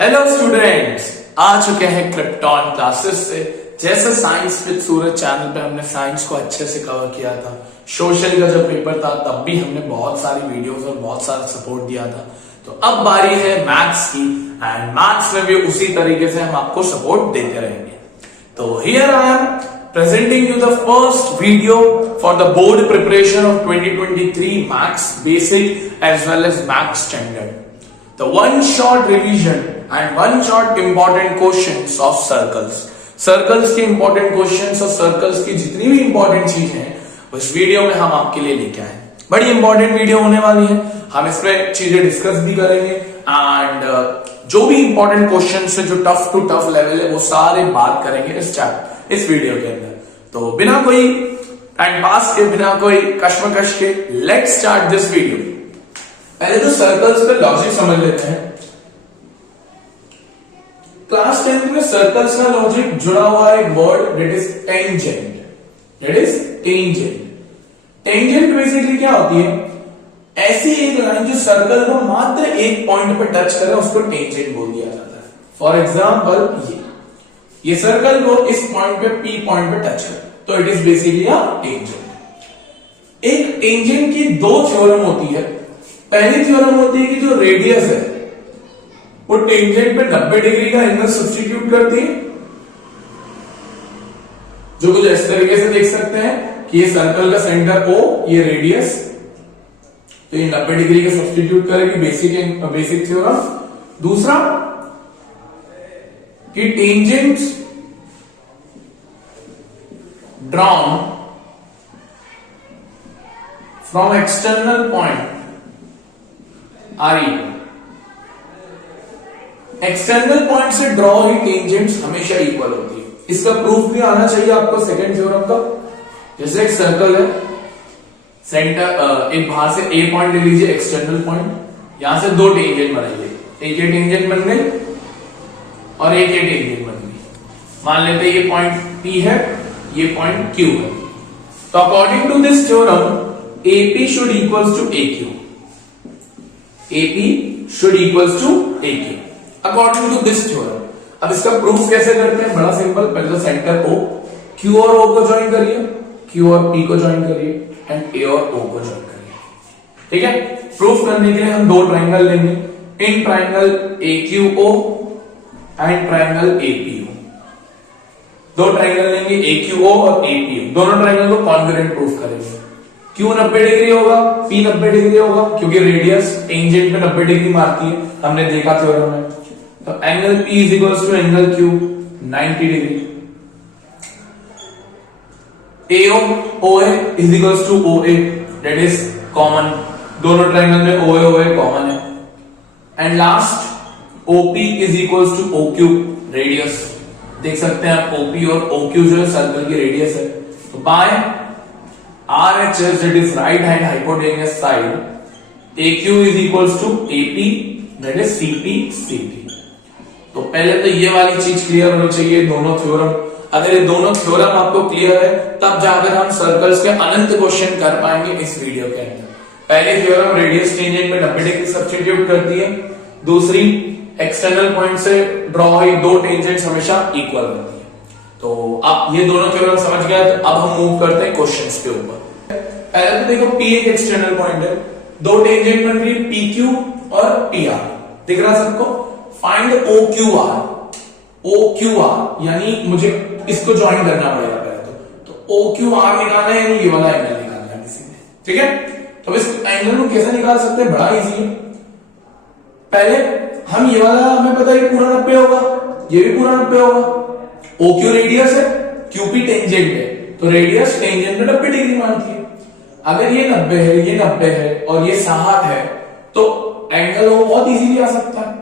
Hello students, आ चुके हैं krypton classes से। जैसे साइंस विद सूरज चैनल पे हमने साइंस को अच्छे से कवर किया था, सोशल का जब पेपर था तब भी हमने बहुत सारी वीडियोस और बहुत सारा सपोर्ट दिया था। तो अब बारी है मैथ्स की, एंड मैथ्स में भी उसी तरीके से हम आपको सपोर्ट देते रहेंगे। तो here I am presenting you the first video for the board preparation of 2023 maths basic as well as maths standard. The one short revision and one short important questions of circles. Circles के important questions और circles की जितनी भी important चीजें हैं उस video में हम आपके लिए लेके आए। बड़ी इंपॉर्टेंट वीडियो होने वाली है, हम इसमें चीजें डिस्कस भी करेंगे एंड जो भी इंपॉर्टेंट क्वेश्चंस है, जो टफ टू टफ लेवल है, वो सारे बात करेंगे इस वीडियो के अंदर। तो बिना कोई टाइम पास के, बिना कोई कश्मकश के, लेट्स स्टार्ट दिस वीडियो। पहले तो सर्कल्स पे लॉजिक समझ लेते हैं। क्लास 10th में सर्कल्स का लॉजिक जुड़ा हुआ है एक word that is tangent. Tangent basically क्या होती है? ऐसी एक लाइन जो सर्कल को मात्र एक पॉइंट पर टच करे उसको टेंजेंट बोल दिया जाता है। फॉर एग्जांपल ये सर्कल को इस पॉइंट पे P पॉइंट पे टच करे तो it is basically a tangent. एक टेंजेंट की दो थ्योरम होती है। पहली थ्योरम होती है कि जो रेडियस है वो टेंजेंट पे 90 डिग्री का एंगल सब्स्टिट्यूट करती है, जो कुछ इस तरीके से देख सकते हैं कि ये सर्कल का सेंटर O, ये रेडियस, तो ये 90 डिग्री का सब्स्टिट्यूट करेगी, बेसिक थ्योरम। दूसरा कि tangents drawn from external point are equal. External point से ड्रॉ हुई टेंजेंट्स हमेशा इक्वल होती है। इसका प्रूफ भी आना चाहिए आपको सेकंड थ्योरम का। जैसे एक सर्कल है, सेंटर एक बाहर से ए पॉइंट ले लीजिए, एक्सटर्नल पॉइंट, यहां से दो टेंजेंट बनाइए, एक ये टेंजेंट बन गई और एक ये टेंजेंट बन गई। मान लेते हैं ये पॉइंट P है, ये पॉइंट Q है। तो according to this theorem AP should equals to AQ। AP should equals to AQ according to this theorem. अब इसका प्रूफ कैसे करते हैं? बड़ा सिंपल। पहले तो सेंटर O, Q और O को ज्वाइन करिए, Q और P को ज्वाइन करिए एंड A और O को ज्वाइन करिए। ठीक है। प्रूफ करने के लिए हम दो ट्राइंगल लेंगे, in triangle AQO and triangle APO। दो ट्राइंगल लेंगे AQO और APO, दोनों ट्राइंगल को कॉन्ग्रुएंट प्रूफ करेंगे। Q 90 डिग्री होगा, P 90 डिग्री होगा, क्योंकि रेडियस टेंजेंट पे 90 डिग्री मारती है, हमने देखा थ्योरम में। तो angle P is equals to angle Q 90 degree. OA is equals to OA, that is common, दोनों ट्राइंगल में OA कॉमन है। And last OP is equals to OQ, radius. देख सकते हैं आप OP और OQ जो है सर्कल की रेडियस है। तो by RHS that is right hand hypotenuse side, AQ is equals to AP that is CP। तो पहले तो ये वाली चीज क्लियर होनी चाहिए, दोनों थ्योरम। अगर ये दोनों थ्योरम आपको क्लियर है तब जाकर हम सर्कल्स के अनंत क्वेश्चन कर पाएंगे इस वीडियो के अंदर। पहले थ्योरम रेडियस टेंजेंट में 90 डिग्री सब्स्टिट्यूट करती है, दूसरी एक्सटर्नल पॉइंट से ड्रॉ हुई दो टेंजेंट्स हमेशा इक्वल होती है। तो आप ये दोनों थ्योरम समझ गए, तो अब हम मूव करते हैं क्वेश्चंस के ऊपर। पहले तो देखो P एक एक्सटर्नल पॉइंट है, दो टेंजेंट बन रही PQ और PR, दिख रहा सबको। फाइंड OQR, यानी मुझे इसको ज्वाइन करना पड़ेगा पहले तो OQR निकालना है, यानी ये वाला एंगल निकालना है किसी ने। ठीक है। तो इस एंगल को कैसे निकाल सकते हैं? बड़ा इजी है। पहले हम ये वाला, हमें पता है पूरा 90 होगा, ये भी पूरा 90 होगा। OQ रेडियस है, QP टेंजेंट है, तो रेडियस टेंजेंट में 90 डिग्री मानती है। अगर ये 90 है, ये 90 है और ये 60 है, तो एंगल वो बहुत इजीली आ सकता है।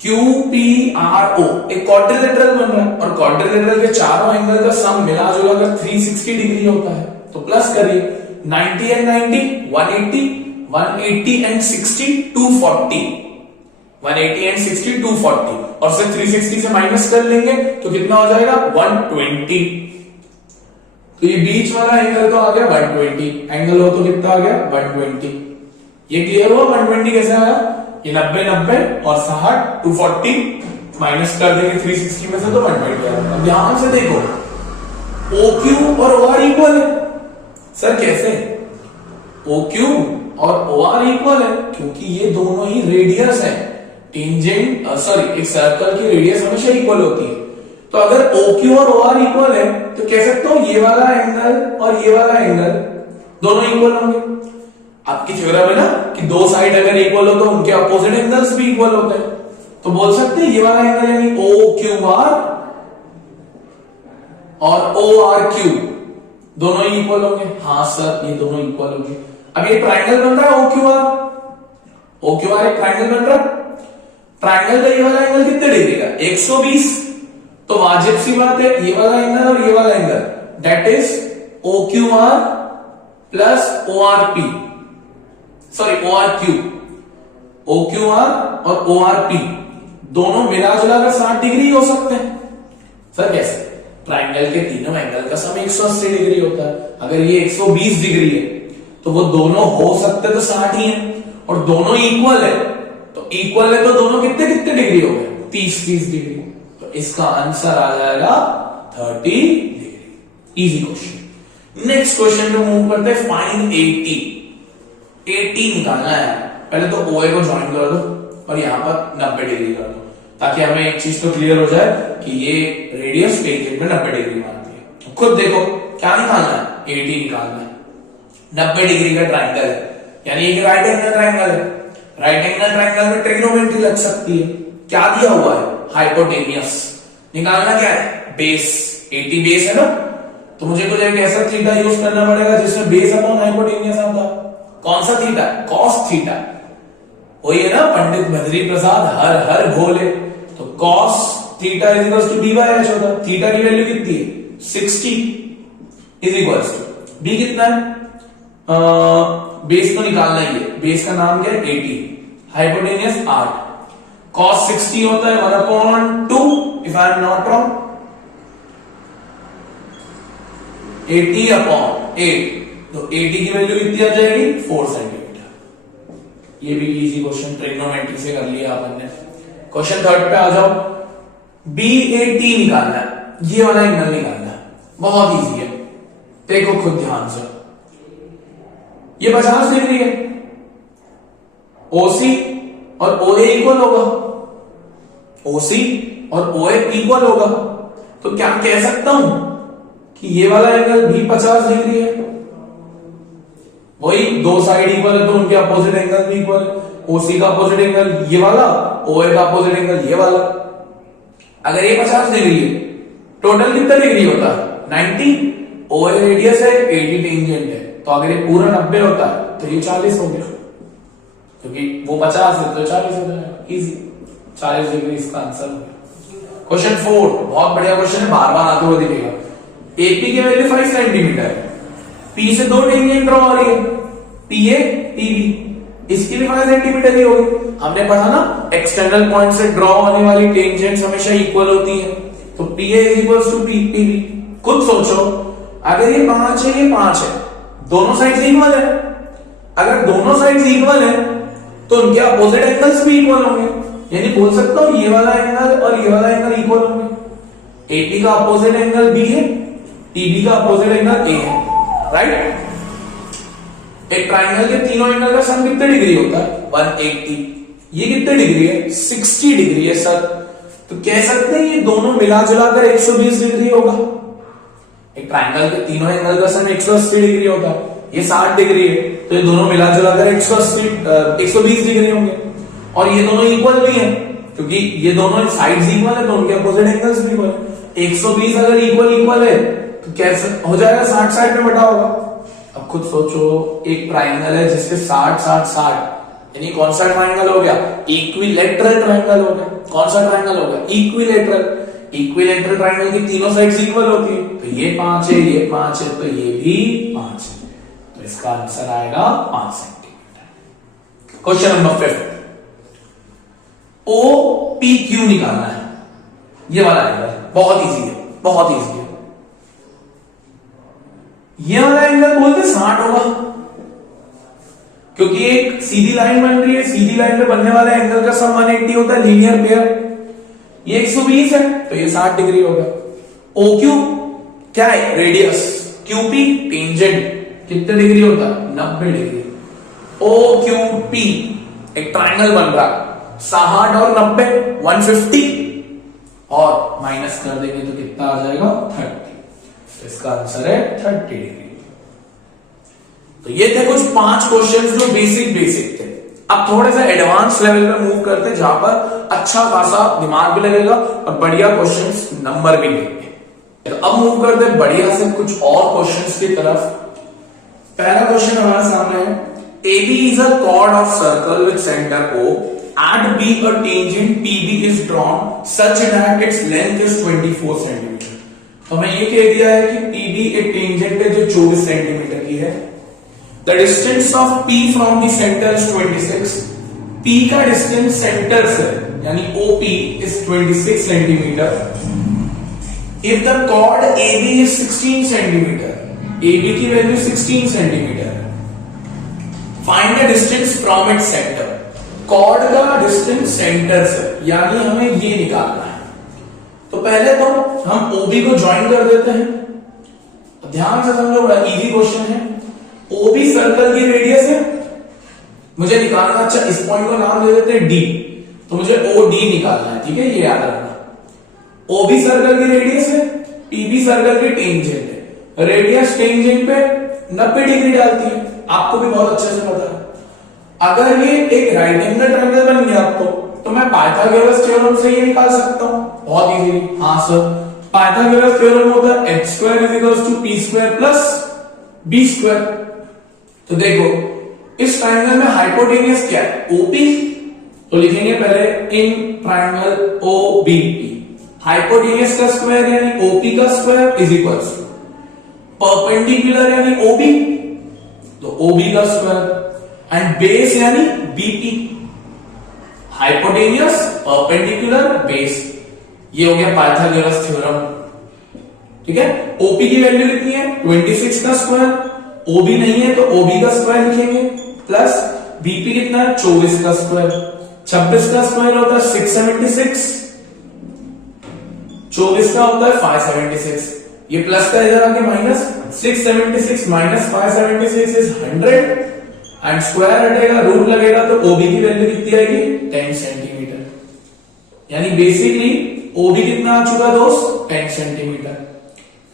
QPRO एक क्वाड्रिलेटरल बन रहा है और क्वाड्रिलेटरल के चारों एंगल का सम मिला जुला कर 360 डिग्री होता है। तो प्लस करिए 90 एंड 90 180, 180 एंड 60 240, 180 एंड 60 240, और से 360 से माइनस कर लेंगे तो कितना हो जाएगा 120। तो ये बीच वाला एंगल तो आ गया 120, एंगल हो तो कितना आ गया 120। ये क्लियर हुआ 120 कैसे आया? ये 90 90 और 60 240 माइनस कर देंगे 360 में से तो 120। अब ध्यान से देखो OQ और OR इक्वल है। सर कैसे? OQ और OR इक्वल है क्योंकि ये दोनों ही रेडियस है। टेंजेंट एक सर्कल की रेडियस हमेशा इक्वल होती है। तो अगर OQ और OR इक्वल है तो कह सकते हो ये वाला एंगल और ये वाला एंगल दोनों इक्वल होंगे। आपकी थ्योरम है ना कि दो साइड अगर इक्वल हो तो उनके अपोजिट एंगल्स भी इक्वल होते हैं। तो बोल सकते हैं ये वाला एंगल यानी OQR और ORQ दोनों ही इक्वल होंगे। हाँ सर ये दोनों इक्वल होंगे। अब ये ट्राइंगल बन रहा है OQR एक ट्राइंगल बन रहा है। ट्राइंगल का ये वाला एंगल कितने डिग्री का? 120। तो वाजिब सी बात है ये वाला एंगल और ये वाला angle that is OQR plus ORP ORQ। OQR और ORP दोनों मिला जुला कर 60 डिग्री हो सकते हैं। सर कैसे? ट्राइंगल के तीनों एंगल का सम 180 डिग्री होता है। अगर ये 120 डिग्री है तो वो दोनों हो सकते तो 60 ही है और दोनों इक्वल है तो दोनों कितने कितने डिग्री हो गए? 30 डिग्री। तो इसका आंसर आ जाएगा 30 degree. Easy question. Next question पे मूव करते हैं। फाइंड 80 निकालना है। पहले तो OA को ज्वाइन कर दो और यहां पर 90 डिग्री कर दो ताकि हमें एक चीज तो क्लियर हो जाए कि ये रेडियस टेंजेंट में 90 डिग्री मारती है। खुद देखो क्या निकालना है? 80 निकालना है। 90 डिग्री का ट्राइंगल है यानी एक राइट एंगल ट्राइंगल है। राइट एंगल ट्राइंगल में ट्रिग्नोमेट्री लग सकती है। क्या दिया हुआ है? हाइपोटेनियस। निकालना क्या है? बेस। 80 बेस है ना तो मुझे कुछ एक ऐसा थीटा यूज करना पड़ेगा जिसमें बेस अपॉन हाइपोटेनियस आता। कौन सा थीटा? Cos theta. वही है ना पंडित बद्री प्रसाद हर हर भोले। तो cos theta is equal to D by H होता है। थीटा की वैल्यू कितनी है? 60 इज इक्वल टू बी कितना है? बेस तो निकालना ही है। बेस का नाम क्या है? 80। हाइपोटेनियस 8। कॉस 60 होता है 1/2 if I am not wrong. 80 upon 8 तो 80 की वैल्यू कितनी आ जाएगी? 4 सेंटीमीटर। ये भी इजी क्वेश्चन ट्रिग्नोमेट्री से कर लिया अपन ने। क्वेश्चन थर्ड पे आ जाओ। BAT निकालना है। ये वाला एंगल निकालना है। बहुत इजी है। देखो खुद ध्यान से ये 50 डिग्री है। OC और OA इक्वल होगा। OC और OA इक्वल होगा तो क्या कह सकता हूं कि ये वाला एंगल भी 50 डिग्री है। वही दो साइड इक्वल है तो उनके अपोजिट एंगल भी इक्वल है। OC का अपोजिट एंगल ये वाला, OA का अपोजिट एंगल ये वाला। अगर ये 50 डिग्री है टोटल कितना डिग्री होता है? 90। OA रेडियस है 80 टेंजेंट है तो अगर ये पूरा 90 होता है तो ये 40 हो गया क्योंकि वो 50 है तो 40 हो जाएगा। इजी 40 डिग्री इसका आंसर हो गया। क्वेश्चन 4 बहुत बढ़िया क्वेश्चन है। बार बार आते हुए दिखेगा। AP की वैल्यू 5 सेंटीमीटर है। P से दो टेंजेंट ड्रॉ हो रही है PA PB। इसकी भी 5 सेंटीमीटर ही होगी। हमने पढ़ा ना एक्सटर्नल पॉइंट से ड्रॉ होने वाली टेंजेंट्स हमेशा इक्वल होती है। तो PA is equals to PB। खुद सोचो अगर ये 5 है ये 5 है दोनों साइड्स इक्वल है। अगर दोनों साइड्स इक्वल है तो उनके अपोजिट एंगल्स भी इक्वल होंगे। यानी बोल सकता हूं ये वाला एंगल और ये वाला एंगल इक्वल होंगे। AP का अपोजिट एंगल B है, PB का अपोजिट एंगल A है। राइट? एक ट्राइंगल के तीनों एंगल का सम कितने डिग्री होता है? 180। ये कितने डिग्री है? 60 डिग्री है सर। तो कह सकते हैं ये दोनों मिला जुलाकर 120 डिग्री होगा। एक ट्राइंगल के तीनों एंगल का सम 180 डिग्री होता है। ये 60 डिग्री है तो ये दोनों मिला जुलाकर 120 डिग्री होंगे। और ये दोनों इक्वल भी हैं क्योंकि ये दोनों साइड्स इक्वल है तो उनके अपोजिट एंगल्स भी इक्वल है। 120 अगर इक्वल है तो कैसे हो जाएगा? 60 60 में बटा होगा। अब खुद सोचो एक ट्राइंगल है जिसके 60 60 60 यानी कौन सा ट्राइंगल हो गया? इक्विलेटरल ट्राइंगल हो गया। कौन सा ट्राइंगल हो गया? इक्विलेटरल ट्राइंगल की तीनों साइड्स इक्वल होती है तो ये 5 है ये 5 है तो ये भी 5 है। तो इसका आंसर आएगा 5 सेंटीमीटर। क्वेश्चन नंबर 5 OPQ निकालना है। ये वाला एंगल बहुत इजी है, बहुत इजी है। ये वाला एंगल बोलते 60 होगा क्योंकि एक सीधी लाइन बन रही है, सीधी लाइन में बनने वाला एंगल का सम 180 होता है, लीनियर पेयर। ये 120 है तो ये 60 डिग्री होगा। OQ क्या है? रेडियस। QP टेंजेंट, कितने डिग्री होता है? 90 डिग्री। OQP एक ट्रायंगल बन रहा है, 60 और 90 150, और माइनस कर देंगे तो कितना आ जाएगा? 30। इसका आंसर है 30 डिग्री। तो ये थे कुछ 5 क्वेश्चंस जो बेसिक थे। अब थोड़े से एडवांस लेवल पे मूव करते हैं, जहां पर अच्छा खासा दिमाग भी लगेगा और बढ़िया क्वेश्चंस नंबर भी लेंगे। तो अब मूव करते हैं बढ़िया से कुछ और क्वेश्चंस की तरफ। पहला क्वेश्चन हमारे सामने है, AB is a chord of circle with center O. At B, a tangent PB is drawn such that its length is 24 centimetre. तो हमें ये कह दिया है कि PB एक टेंजेंट है जो 24 सेंटीमीटर की है। The distance of P from the center is 26. P का डिस्टेंस सेंटर से यानी OP is 26 centimetre. If the chord AB is 16 centimetre, AB की value 16 centimetre, find the distance from its centre. Chord का distance centre से, यानी हमें ये निकालना है। तो पहले तो हम OB को ज्वाइन कर देते हैं। ध्यान से समझो, बड़ा इजी क्वेश्चन है। OB सर्कल की रेडियस है, मुझे निकालना, अच्छा इस पॉइंट को नाम दे देते हैं D, तो मुझे OD निकालना है, ठीक है, ये याद रखना। OB सर्कल की रेडियस है, PB सर्कल की टेंजेंट है। रेडियस टेंजेंट पे 90 डिग्री डालती है, आपको भी बहुत अच्छे से पता है। अगर ये एक राइट एंगल ट्रायंगल बन गया तो मैं पाइथागोरस थ्योरम से ये निकाल सकता हूं बहुत इजीली। हाँ सर, पाइथागोरस थ्योरम होता है h² = p² + b²। तो देखो इस ट्रायंगल में हाइपोटेनियस क्या है? OP, तो लिखेंगे पहले इन ट्रायंगल OBP। हाइपोटेनियस का स्क्वायर यानी OP का स्क्वायर = परपेंडिकुलर यानी OB, तो OB का स्क्वायर, एंड बेस यानी BP। हाइपोटेनियस, परपेंडिकुलर, बेस, ये हो गया पाइथागोरस थ्योरम। ठीक है, OP की वैल्यू कितनी है? 26 का स्क्वायर। OB नहीं है तो OB का स्क्वायर लिखेंगे, प्लस BP कितना है? 24 का स्क्वायर। 26 का स्क्वायर होता है 676, 24 का होता है 576। ये प्लस का इधर आके minus, 676 minus 576 is 100, and square हटेगा, रूट लगेगा, तो OB की वैल्यू कितनी आएगी? 10 सेंटीमीटर। यानी बेसिकली OB कितना आ चुका दोस्त? 10 सेंटीमीटर।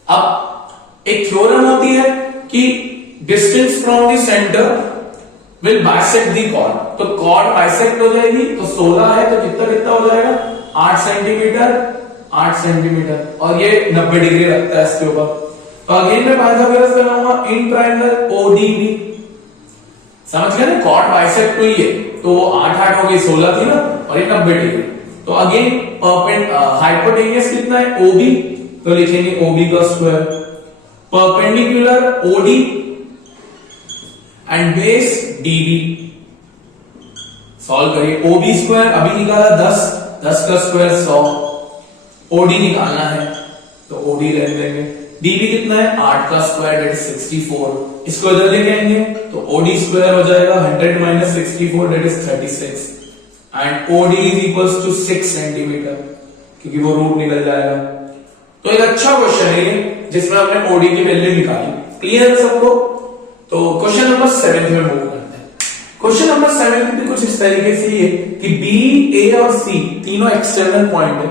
अब एक थ्योरम होती है कि distance from the centre will bisect the chord, तो कॉर्ड बाइसेक्ट हो जाएगी, तो 16 है तो कितना हो जाएगा? 8 सेंटीमीटर, 8 सेंटीमीटर, और ये 90 डिग्री रखता है इसके ऊपर। तो अगेन मैं पाइथागोरस बनाऊंगा इन ट्रायंगल ODB। समझ गए ना, कॉर्ड बाइसेक्ट हुई है तो वो 8 हो गई, 16 थी ना, और ये 90 डिग्री। तो अगेन हाइपोटेनियस कितना है? OB, तो लिखेंगे OB का square, perpendicular OD, and base DB। Solve करिए। OB स्क्वायर अभी निकाला 10, 10 का स्क्वायर 100, OD निकालना है तो OD ले लेंगे। DB कितना है? 8 का स्क्वायर दैट इज 64, इसको इधर लेके आएंगे तो OD स्क्वायर हो जाएगा 100 - 64 that is 36, and OD = 6 centimetre, क्योंकि वो रूट निकल जाएगा। तो एक अच्छा क्वेश्चन है ये, जिसमें हमने OD की वैल्यू निकाली। क्लियर है सबको? तो क्वेश्चन नंबर 7 में मूव करते हैं। क्वेश्चन नंबर 7 भी कुछ इस तरीके से ये कि B, A और C तीनों एक्सटर्नल पॉइंट है,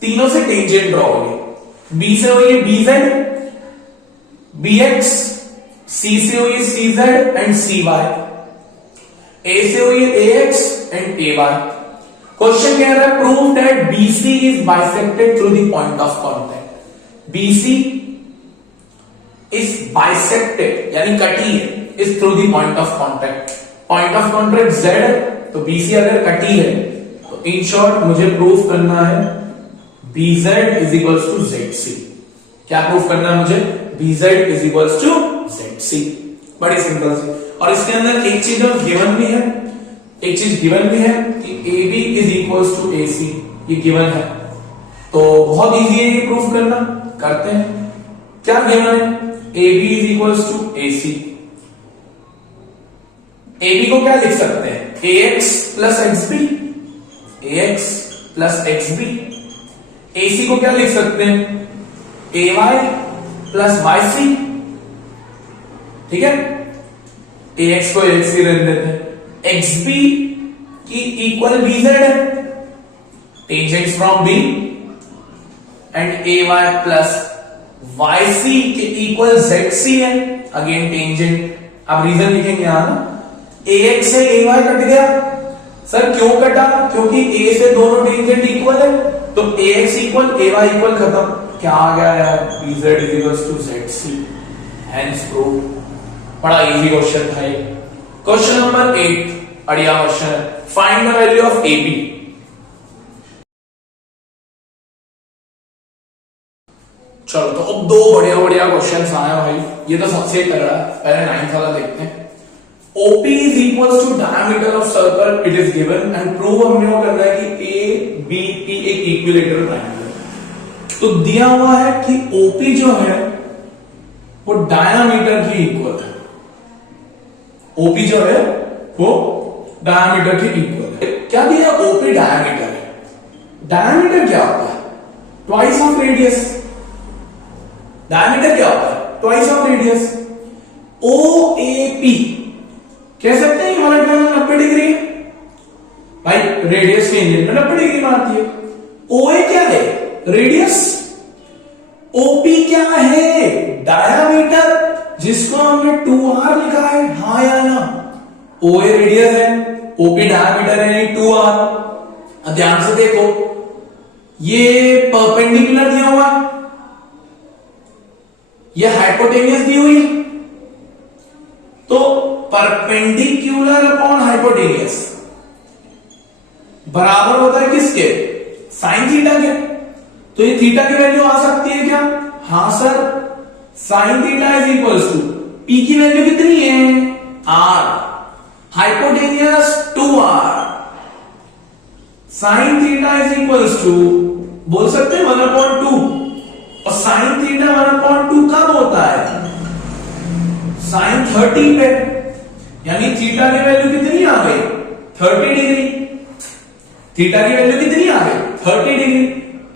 तीनों से टेंजेंट ड्रॉ होगी। B से हुई है BZ, BX, C से हुई है CZ एंड CY, A से हुई है AX एंड AY। क्वेश्चन कह रहा है prove that BC is bisected through the point of contact. BC is bisected यानी कटी है, is through the point of contact. Point of contact Z है, तो BC अगर कटी है तो इन शॉर्ट मुझे प्रूव करना है BZ = ZC। क्या प्रूफ करना है मुझे? BZ = ZC। बड़ी सिंपल सी। और इसके अंदर एक चीज और गिवन भी है, एक चीज गिवन भी है कि AB = AC, ये गिवन है। तो बहुत इजी है ये प्रूफ करना, करते हैं। क्या गिवन है? AB = AC। AB को क्या लिख सकते हैं, AX plus XB, AX plus XB। AC को क्या लिख सकते हैं, AY प्लस YC, ठीक है, AX को AX ही रहने देते हैं। XB की इक्वल BZ है, tangent from B, and AY plus YC के इक्वल ZC है, अगेन टेंजेंट। अब रीजन लिखेंगे यहां ना, AX से AY कट गया। सर क्यों कटा, क्योंकि A से दोनों टेंजेंट इक्वल है, तो AX इक्वल AY इक्वल खत्म। क्या आ गया यार, BZ is equals to ZC, hence prove. बड़ा इजी क्वेश्चन था ये। क्वेश्चन नंबर 8 बढ़िया क्वेश्चन है, find the value of AP। चलो तो अब दो बढ़िया बढ़िया क्वेश्चन आए भाई, ये तो सबसे तगड़ा है। पहले 9th वाला देखते हैं। OP is equals to diameter of circle, it is given, and prove हमने वो करना है कि ABP एक इक्विलेटरल ट्रायंगल है। तो दिया हुआ है कि OP जो है वो डायमीटर की इक्वल है, OP जो है वो डायमीटर की इक्वल है। क्या दिया, OP डायमीटर है। डायमीटर क्या होता है, ट्वाइस ऑफ रेडियस। डायमीटर क्या होता है, ट्वाइस ऑफ रेडियस। OAP कह सकते हैं हमारा ट्रायंगल 90 डिग्री है भाई, रेडियस के एंगल में 90 डिग्री मारती है। OA क्या है, रेडियस। OP क्या है, डायमीटर, जिसको हमने 2r लिखा है, हाँ या ना। OA रेडियस है, OP डायमीटर है, यानी 2r। ध्यान से देखो, ये परपेंडिकुलर दिया हुआ है, ये हाइपोटेनियस दी हुई है, तो परपेंडिकुलर अपॉन हाइपोटेनियस बराबर होता है किसके, साइन थीटा के। तो ये थीटा की वैल्यू आ सकती है क्या, हां sir, sine theta is equals to P की वैल्यू कितनी है, R, hypotenuse 2r, sine theta is equals to बोल सकते हैं 1/2, और साइन थीटा 1/2 कब होता है, साइन 30 पे, यानी थीटा की वैल्यू कितनी आ गई, 30 डिग्री। थीटा की वैल्यू कितनी आ गई, 30 डिग्री।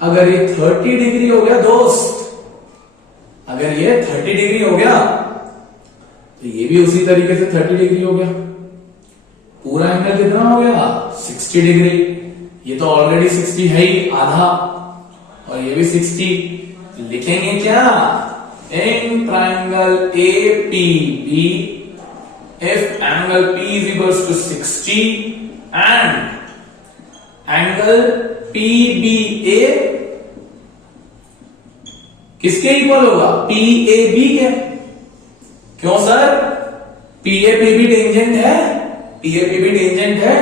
अगर ये 30 डिग्री हो गया दोस्त, अगर ये 30 डिग्री हो गया, तो ये भी उसी तरीके से 30 डिग्री हो गया। पूरा एंगल कितना हो गया, 60 डिग्री। ये तो ऑलरेडी 60 है ही, आधा, और ये भी 60। लिखेंगे क्या, in triangle APB, if angle P is equals to 60 and angle PBA किसके इक्वल होगा, PAB के। क्यों सर, PAPB टेंजेंट है, PAPB टेंजेंट है।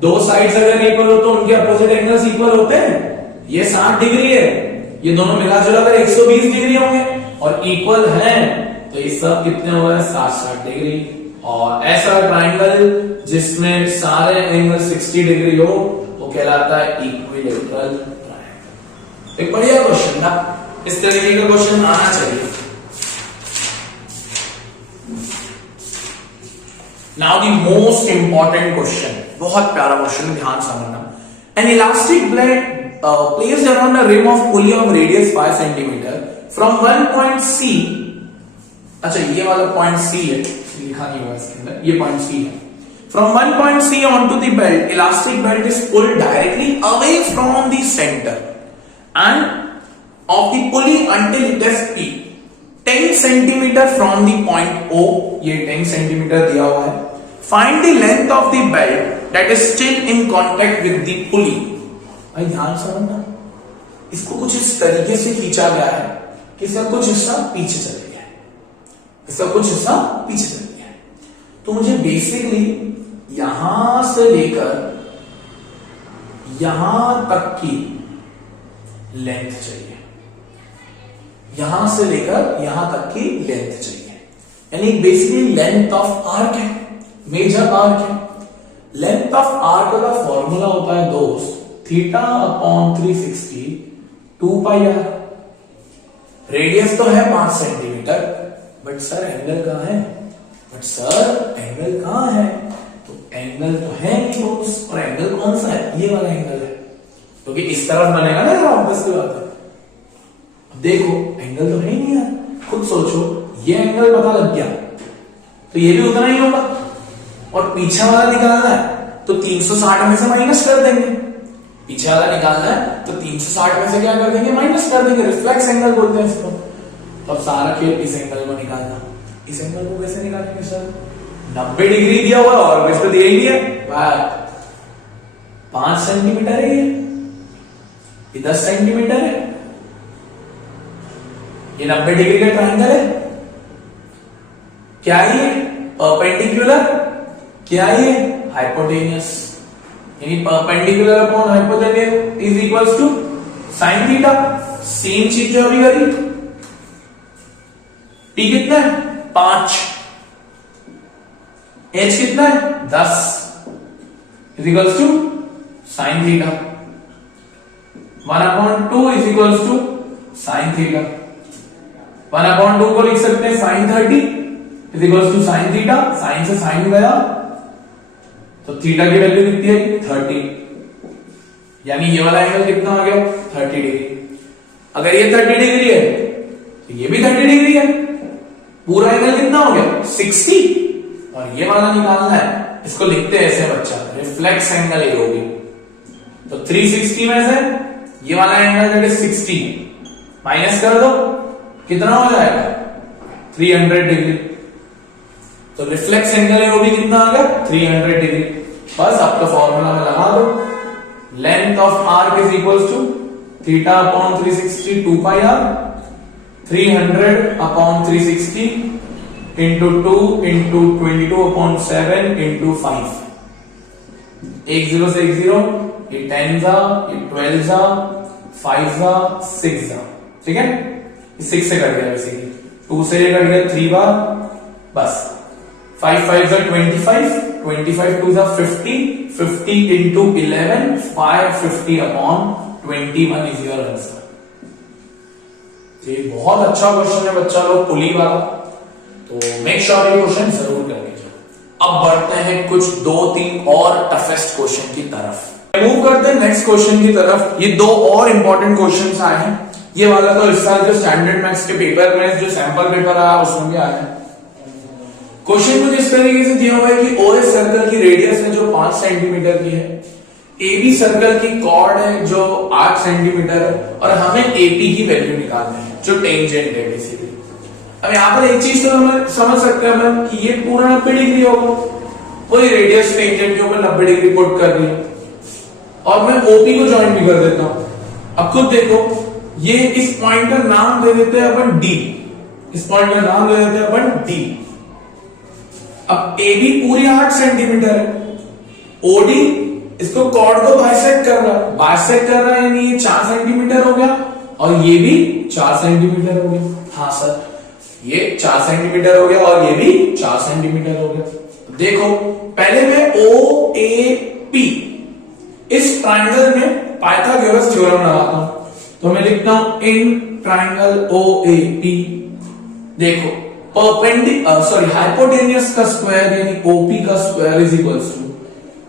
दो साइड्स अगर इक्वल हो तो उनके अपोजिट एंगल्स इक्वल होते हैं। ये 60 डिग्री है, ये दोनों मिला जुला कर 120 डिग्री होंगे, और इक्वल है तो ये सब कितने हो गए, 60 डिग्री। और ऐसा ट्राइंगल जिसमें सारे एंगल 60 डिग्री हो वो कहलाता है इक्विलेटरल ट्राइंगल। एक बढ़िया क्वेश्चन था, इस तरीके का क्वेश्चन आना चाहिए। Now the most important question, बहुत प्यारा क्वेश्चन, ध्यान समझना। N elastic blade placed around a rim of pulley of radius 5 cm from one point C। अच्छा ये वाला पॉइंट C है, लिखा नहीं हुआ इसके अंदर, ये पॉइंट C है। From one point C onto the belt, elastic belt is pulled directly away from the center and of the pulley until it is P 10 cm from the point O। ये 10 cm दिया हुआ है। Find the length of the belt that is still in contact with the pulley। भाई ध्यान समझना, इसको कुछ इस तरीके से खींचा गया है कि इसका कुछ हिस्सा पीछे चले गया है, इसका कुछ हिस्सा पीछे चले गया है। तो मुझे बेसिकली यहां से लेकर यहां तक की लेंथ चाहिए, यहां से लेकर यहां तक की लेंथ चाहिए, यानी बेसिकली लेंथ ऑफ आर्क है, मेजर आर्क है। लेंथ ऑफ आर्क का फॉर्मूला होता है दोस्त, theta upon 360 2 pi R. Radius तो है 5 सेंटीमीटर, बट सर एंगल कहां है, बट सर एंगल कहां है, एंगल तो है नहीं बॉस, और एंगल कौन सा है, ये वाला एंगल है, क्योंकि इस तरफ बनेगा ना, ऑब्वियस सी बात है। अब देखो एंगल तो है ही नहीं यार, खुद सोचो, ये एंगल पता लग गया तो ये भी उतना ही होगा, और पीछे वाला निकालना है तो 360 में से माइनस कर देंगे, पीछे वाला निकालना है तो 360 में से क्या कर देंगे, माइनस कर देंगे, रिफ्लेक्स एंगल बोलते हैं इसको। तो अब सारा खेल इस एंगल को निकालना, इस एंगल को कैसे निकालेंगे सर, 90 डिग्री दिया हुआ और इस पे दिया ही नहीं है, 5 सेंटीमीटर है, ये 10 सेंटीमीटर है, ये 90 डिग्री का ट्रायंगल है, क्या है ये, परपेंडिकुलर, क्या है ये, हाइपोटेनियस, यानी perpendicular upon hypotenuse is equals to sine theta. Same चीज जो अभी करी, टी कितना है 5, एच कितना है 10 is equals to sine theta, 1/2 is equals to sine theta, 1/2 को लिख सकते हैं sine 30 is equals to sine theta, sine से साइन गया तो थीटा की वैल्यू कितनी है 30, यानी ये वाला एंगल कितना आ गया 30 डिग्री। अगर ये 30 डिग्री है तो ये भी 30 डिग्री है, पूरा एंगल कितना हो गया 60, और ये वाला निकालना है, इसको लिखते हैं ऐसे बच्चा, रिफ्लेक्स एंगल ये होगी, तो 360 में से ये वाला एंगल दैट इज 60 माइनस कर दो, कितना हो जाएगा 300 डिग्री, तो रिफ्लेक्स एंगल है वो भी कितना आ गया 300 डिग्री। बस आपका फॉर्मूला में लगा दो, length of arc is equals to theta upon 360 2 pi R, 300 upon 360 into 2 into 22 upon 7 into 5, 1 0 से 1 0, ये 10 जा, ये 12 जा, 5 जा, 6 जा, ठीक है, 6 से कट गया बेसिकली, 2 से ये कट गया 3 बार, बस 5 5 जा 25, 25 2 जा 50, 50 into 11, 550 upon 21 is your answer. ये बहुत अच्छा क्वेश्चन है बच्चा लोग, पुली वाला, तो मेक श्योर ये क्वेश्चन जरूर कर लीजिए। अब बढ़ते हैं कुछ 2-3 और टफेस्ट क्वेश्चन की तरफ, मूव करते हैं नेक्स्ट क्वेश्चन की तरफ। ये 2 और इंपॉर्टेंट क्वेश्चंस आए हैं, ये वाला तो इस साल जो स्टैंडर्ड मैथ्स के पेपर में जो सैंपल पेपर आया उसमें भी आया है। क्वेश्चन कुछ इस तरीके से दिया हुआ है कि ओएस सर्कल की रेडियस है जो 5 सेंटीमीटर की है, एबी सर्कल की कॉर्ड है जो 8 सेंटीमीटर है, और हमें एपी की वैल्यू निकालनी है जो टेंजेंट है बेसिकली। अब यहां पर एक चीज तो हम समझ सकते हैं कि ये पूरा 90 डिग्री होगा, वही रेडियस टेंजेंट के ऊपर 90 डिग्री पुट कर दिया, और मैं ओपी को ज्वाइन भी कर देता हूं। अब खुद देखो, ये इस पॉइंट का नाम दे देते हैं अपन डी, इस पॉइंट का नाम दे देते हैं अपन डी। अब AB पूरी 8 सेंटीमीटर है, OD इसको कॉर्ड को बाइसेक्ट कर रहा है, बाइसेक्ट कर रहा है यानी ये 4 सेंटीमीटर हो गया, और ये भी 4 सेंटीमीटर हो गया। हाँ सर, ये 4 सेंटीमीटर हो गया और ये भी 4 सेंटीमीटर हो गया। देखो पहले मैं OAP इस ट्राइंगल में पाइथागोरस थ्योरम लगाता हूं, तो मैं लिखता हूं इन ट्राइंगल OAP, देखो हाइपोटेनियस का स्क्वायर यानी OP का square is equals to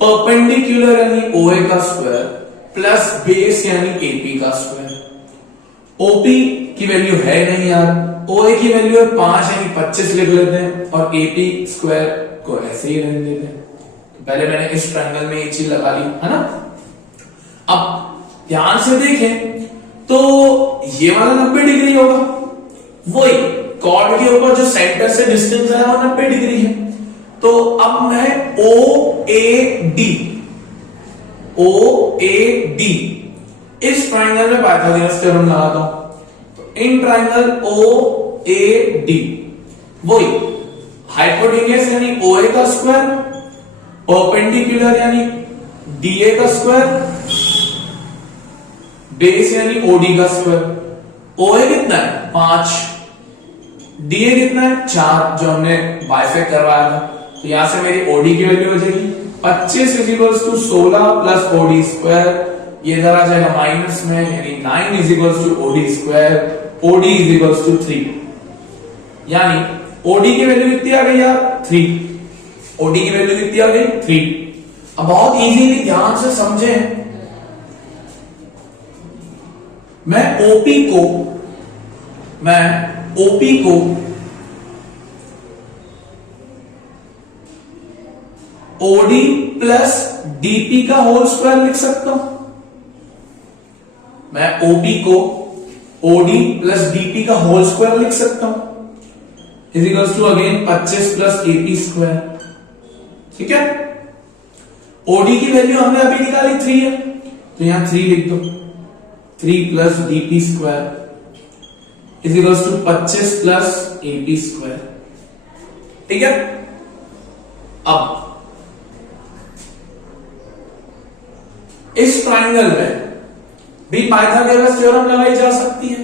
perpendicular यानी OA का स्क्वायर प्लस बेस यानी AP का स्क्वायर। OP की वैल्यू है नहीं यार, OA की वैल्यू है 5 यानी 25 लिख लेते हैं, और AP स्क्वायर को ऐसे ही रहने देते हैं। तो पहले मैंने इस ट्रायंगल में ये चीज लगा ली है ना। अब ध्यान से देखें तो ये वाला 90 डिग्री होगा, वही कॉर्ड के ऊपर जो सेंटर से डिस्टेंस है वो 90 डिग्री है। तो अब मैं OAD इस ट्राइंगल में पाइथागोरस थ्योरम लगाता हूं, तो इन ट्राइंगल OAD वही हाइपोटेनियस यानी OA का स्क्वायर, परपेंडिकुलर यानी DA का स्क्वायर, बेस यानी OD का स्क्वायर। OA कितना है 5, DA कितना है 4 जो हमने बाइसेक्ट करवाया था, तो यहां से मेरी OD की वैल्यू हो जाएगी 25 is equals to 16 plus OD square, ये इधर आ जाएगा माइनस में, यानी 9 is equals to OD square, OD is equals to 3, यानी OD की वैल्यू कितनी आ गई यार 3, OD की वैल्यू कितनी आ गई 3। अब बहुत इजीली ध्यान से समझे, मैं ओपी को ओडी प्लस डीपी का होल स्क्वायर लिख सकता हूं। मैं ओपी को ओडी प्लस डीपी का होल स्क्वायर लिख सकता हूं, is equals to again 25 plus AP square. ठीक है, ओडी की वैल्यू हमने अभी निकाली 3 है, तो यहां 3 लिख दो, 3 plus DP square is equals to 25 plus AP square. ठीक है, अब इस ट्राइंगल में भी पाइथागोरस थ्योरम लगाई जा सकती है।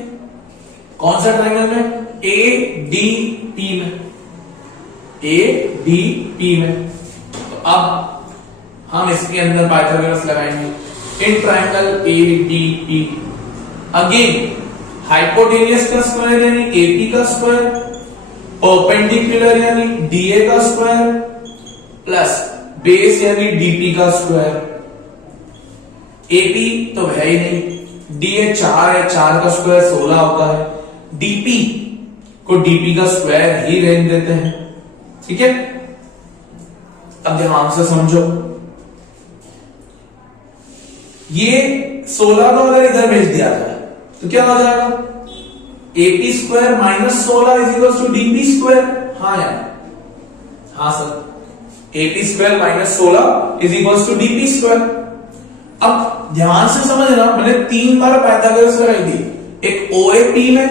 कौन सा ट्राइंगल में? एडीपी में, एडीपी में। तो अब हम इसके अंदर पाइथागोरस लगाएंगे in triangle ADP. Again hypotenuse का स्क्वायर यानी एपी का स्क्वायर, परपेंडिकुलर यानी डीए का स्क्वायर, प्लस बेस यानी डीपी का स्क्वायर। एपी तो है ही नहीं, डीए 4 है, 4 का स्क्वायर 16 होता है, डीपी को डीपी का स्क्वायर ही रहने देते हैं। ठीक है, अब ध्यान से समझो, ये 16 को अगर इधर भेज दिया जाए तो क्या हो जाएगा? AP square minus 16 is equal to DP square. हाँ यार, हाँ sir, AP square minus 16 is equal to DP square. अब ध्यान से समझना, मैंने 3 बार पाइथागोरस लगाई दी, एक ओएपी में,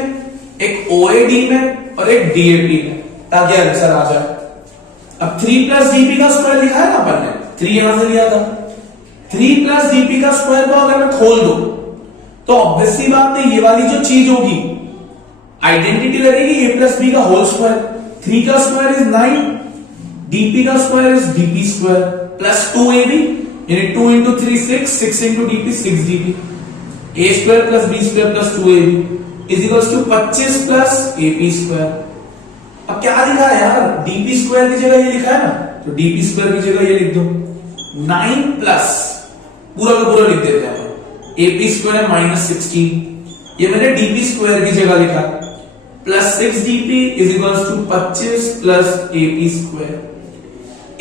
एक ओएडी में और एक डीएपी में, ताकि आंसर आ जाए। अब 3 प्लस डीपी का स्क्वायर लिखा है ना अपन ने, 3 यहां से लिया था, 3 प्लस डीपी का स्क्वायर को अगर मैं खोल दूं तो ऑब्वियस सी बात है, ये वाली जो चीज होगी आइडेंटिटी लगेगी ए प्लस बी का होल स्क्वायर। 3 का स्क्वायर इज 9, डीपी का square is DP square, plus 2ab यानी 2 into 3 6, 6 into dp 6 dp, a square plus b square plus 2ab is equals to 25 plus ap square। अब क्या लिखा है यार? dp स्क्वायर की जगह ये लिखा है ना, तो dp स्क्वायर की जगह ये लिख दो, 9 प्लस पूरा का पूरा लिख देते हैं ap स्क्वायर माइनस 16, ये मैंने dp स्क्वायर की जगह लिखा, plus 6 dp is equals to 25 plus ap square.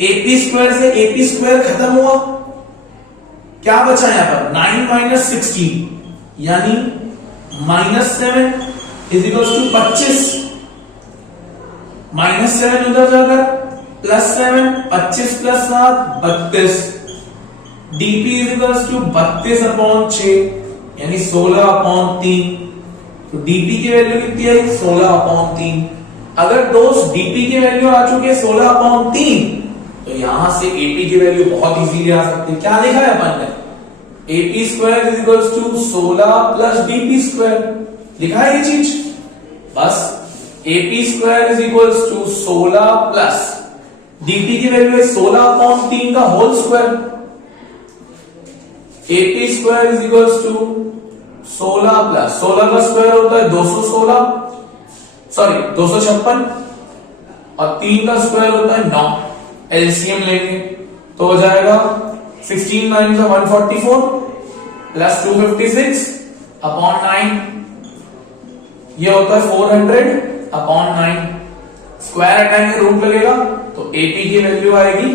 ap square से ap स्क्वायर खत्म हुआ, क्या बचा यहां पर? 9 माइनस 16 यानी minus 7 is equal to 25, minus 7 उधर जाकर plus 7, 25 plus 7 32, DP is equal to 32 upon 6 यानी 16 अपॉन 3। तो डीपी की वैल्यू कितनी आई? 16 अपॉन 3। अगर दोस्त डीपी की वैल्यू आ चुकी है 16 अपॉन 3, तो यहां से एपी की वैल्यू बहुत इजीली आ सकती है। क्या लिखा है अपन ने? AP square is equal to 16 plus DP square, लिखा है ये चीज। बस AP square is equal to 16 plus DP की वैल्यू है 16 अपॉन 3 का whole square. AP square is equal to 16 plus 16 का स्क्वायर होता है 216, सॉरी 256, और 3 का स्क्वायर होता है 9। एलसीएम लेंगे तो हो जाएगा 16 9 का 144 प्लस 256 अपॉन 9, ये होता है 400 अपॉन 9। स्क्वायर हटाएंगे रूट लगेगा, तो एपी की वैल्यू आएगी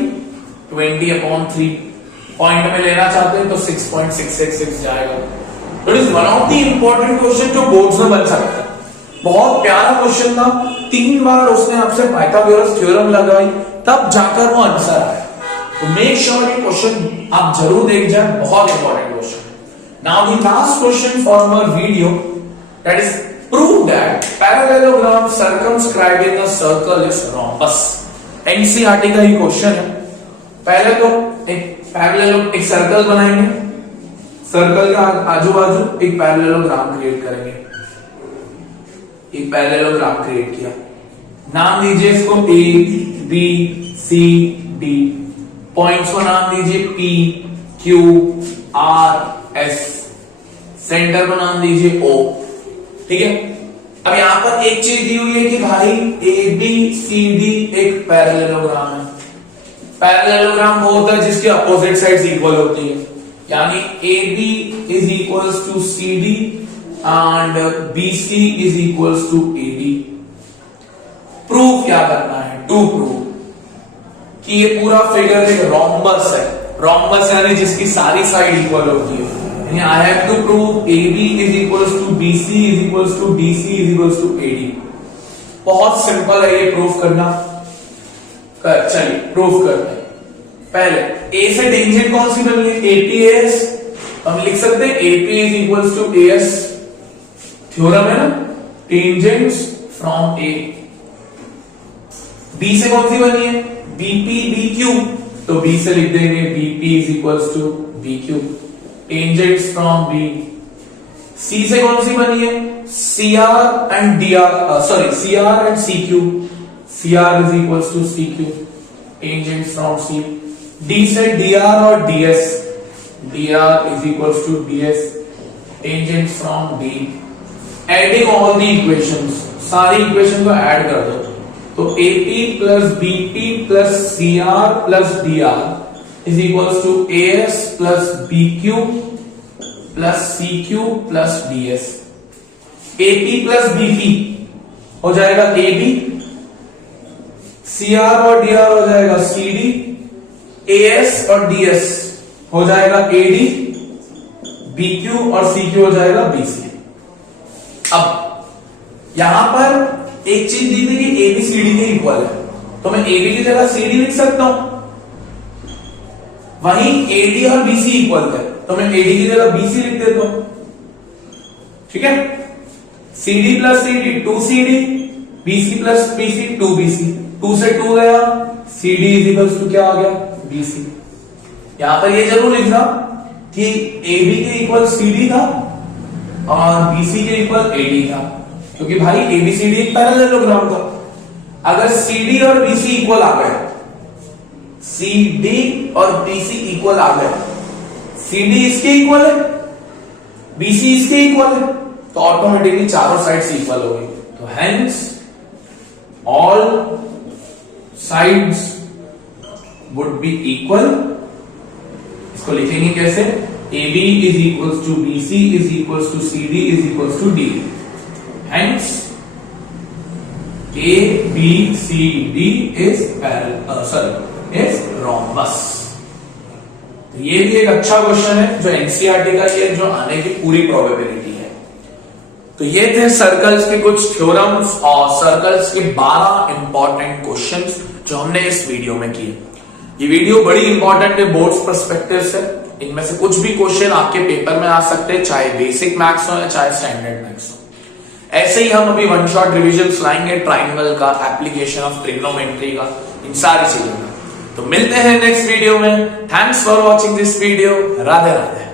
20 अपॉन 3। पॉइंट में लेना चाहते हैं तो 6.666 जाएगा। तो it is one of the important question जो बोर्ड्स में बन सकता है। बहुत प्यारा क्वेश्चन था, 3 बार उसने आपसे पाइथागोरस थ्योरम लगाई, तब जाकर वो आंसर आया। तो मेक श्योर ये क्वेश्चन आप जरूर देख जाए, बहुत इंपॉर्टेंट क्वेश्चन है। Now the last question for our video, that is prove that parallelogram circumscribing a circle is rhombus. NCERT का ही क्वेश्चन है। पहले तो एक सर्कल बनाएंगे, सर्कल का आजू बाजू एक पैरेललोग्राम क्रिएट करेंगे। एक पैरेललोग्राम क्रिएट किया, नाम दीजिए इसको A B C D, points को नाम दीजिए P Q R S, centre को नाम दीजिए ओ। ठीक है, अब यहां पर एक चीज दी हुई है कि भाई ए बी सी डी एक पैरेललोग्राम है। पैरेललोग्राम वो होता है जिसकी अपोजिट साइड्स इक्वल होती है, यानी AB is equals to CD and BC is equals to AD। Proof क्या करना है? टू प्रूव कि ये पूरा फिगर एक रोम्बस है। रोम्बस यानी जिसकी सारी साइड इक्वल होती है, यानी I have to prove AB is equals to BC is equals to DC is equals to AD। बहुत सिंपल है ये प्रूफ करना। चलिए प्रूफ करते हैं। पहले A से टेंजेंट कौन सी बनी है? APAS। हम लिख सकते हैं AP is equals to AS। Theorem है ना, टेंजेंट्स फ्रॉम A। B से कौन सी बनी है? BP BQ, तो B से लिख देंगे BP is equals to BQ, tangents from B। C से कौन सी बनी है? CR and DR, sorry CR and CQ, CR is equals to CQ, tangents from C। D से DR और DS, DR is equals to DS, tangents from D। Adding all the equations, सारी equation को add कर दो, तो AP plus BP plus CR plus DR is equals to AS plus BQ plus CQ plus DS। AP plus BP हो जाएगा AB, CR और DR हो जाएगा CD, AS और DS हो जाएगा AD, BQ और CQ हो जाएगा BC। अब यहां पर एक चीज दी थी कि ABCD के इक्वल है, तो मैं AB की जगह CD लिख सकता हूं। वहीं AD और BC इक्वल है, तो मैं AD की जगह BC लिख देता हूं। ठीक है, CD plus CD 2CD, BC plus BC 2BC, 2 से 2 गया, CD इज इक्वल्स टू क्या आ गया? BC। यहां पर ये जरूर लिखना कि AB के इक्वल CD था और BC के इक्वल AD था, क्योंकि भाई ABCD एक पैरेललोग्राम था। अगर CD और BC इक्वल आ गए, CD और BC इक्वल आ गए, CD इसके इक्वल है, BC इसके इक्वल है, तो ऑटोमेटिकली चारों साइड्स इक्वल हो गई। तो hence all sides would be equal. इसको लिखेंगे कैसे? AB is equals to BC is equals to CD is equals to D. Hence, ABCD is is rhombus. तो ये भी एक अच्छा क्वेश्चन है जो एनसीईआरटी का ये जो आने की पूरी प्रोबेबिलिटी है। तो ये थे सर्कल्स के कुछ थ्योरम्स और सर्कल्स के 12 इंपॉर्टेंट क्वेश्चंस जो हमने इस वीडियो में किए। ये वीडियो बड़ी इंपॉर्टेंट है बोर्ड्स पर्सपेक्टिव से। इनमें से कुछ भी क्वेश्चन आपके पेपर में आ सकते हैं, चाहे बेसिक मैथ्स हो या चाहे स्टैंडर्ड मैथ्स हो। ऐसे ही हम अभी वन शॉट रिविजन लाएंगे, ट्राइंगल का, एप्लीकेशन ऑफ ट्रिग्नोमेट्री का, इन सारी चीजों का। तो मिलते हैं नेक्स्ट वीडियो में। Thanks for watching this video. Radhe Radhe.